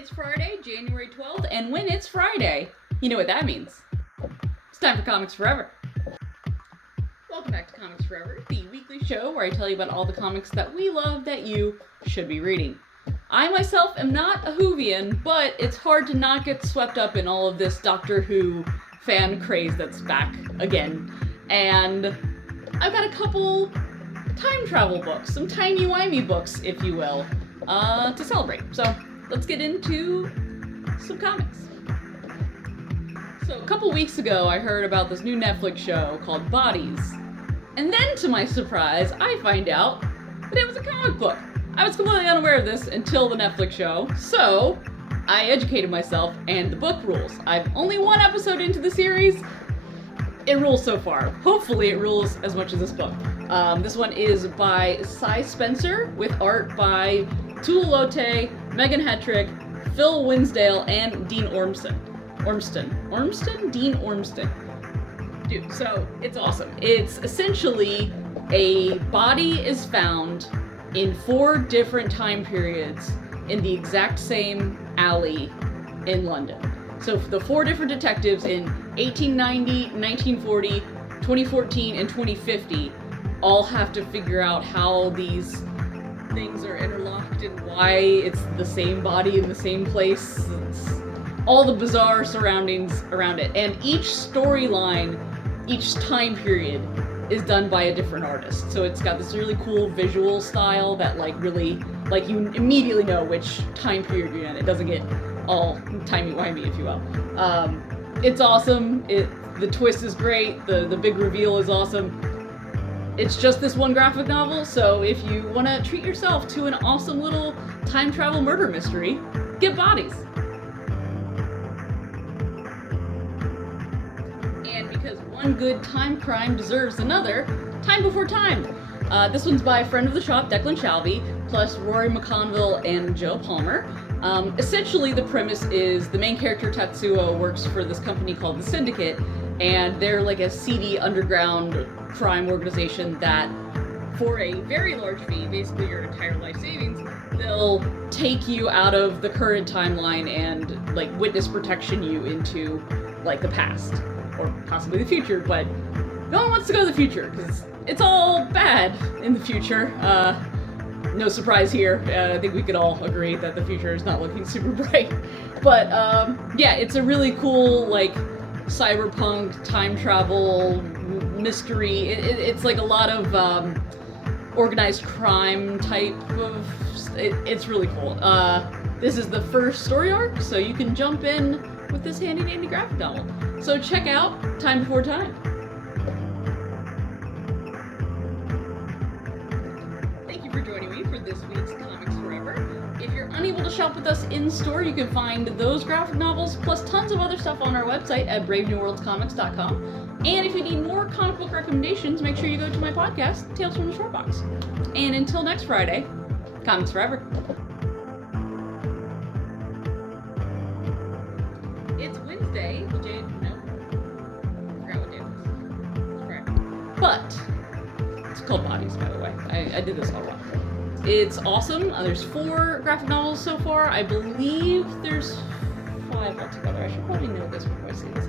It's Friday, January 12th, and when it's Friday, you know what that means. It's time for Comics Forever. Welcome back to Comics Forever, the weekly show where I tell you about all the comics that we love that you should be reading. I myself am not a Whovian, but it's hard to not get swept up in all of this Doctor Who fan craze that's back again. And I've got a couple time travel books, some timey-wimey books, if you will, to celebrate. So let's get into some comics. So a couple weeks ago, I heard about this new Netflix show called Bodies. And then, to my surprise, I find out that it was a comic book. I was completely unaware of this until the Netflix show, so I educated myself, and the book rules. I'm only one episode into the series. It rules so far. Hopefully it rules as much as this book. This one is by Cy Spencer, with art by Tula Lotay, Meghan Hetrick, Phil Winsdale, and Dean Ormston. Dean Ormston. Dude, so it's awesome. It's essentially a body is found in 4 different time periods in the exact same alley in London. So the 4 different detectives in 1890, 1940, 2014, and 2050 all have to figure out how these things are interlocked and why it's the same body in the same place. It's all the bizarre surroundings around it. And each storyline, each time period is done by a different artist. So it's got this really cool visual style that really you immediately know which time period you're in. It doesn't get all timey-wimey, if you will. It's awesome. The twist is great. The big reveal is awesome. It's just this one graphic novel, so if you want to treat yourself to an awesome little time travel murder mystery, get Bodies. And because one good time crime deserves another, Time Before Time. This one's by a friend of the shop, Declan Shavley, plus Rory McConville and Joe Palmer. Essentially, the premise is the main character, Tatsuo, works for this company called the Syndicate, and they're like a seedy underground crime organization that, for a very large fee, basically your entire life savings, they'll take you out of the current timeline and witness protection you into the past, or possibly the future, but no one wants to go to the future, because it's all bad in the future. No surprise here. I think we could all agree that the future is not looking super bright. But yeah, it's a really cool cyberpunk time travel mystery. It's a lot of organized crime type of. It's really cool. This is the first story arc, so you can jump in with this handy dandy graphic novel. So check out Time Before Time. This week's Comics Forever. If you're unable to shop with us in store, you can find those graphic novels plus tons of other stuff on our website at bravenewworldscomics.com. And if you need more comic book recommendations, make sure you go to my podcast, Tales from the Short Box. And until next Friday, Comics Forever. It's Wednesday. I forgot what day it was. Friday. But it's called Bodies, by the way. I did this all wrong. It's awesome. There's 4 graphic novels so far. I believe there's 5 altogether. I should probably know this before I say this.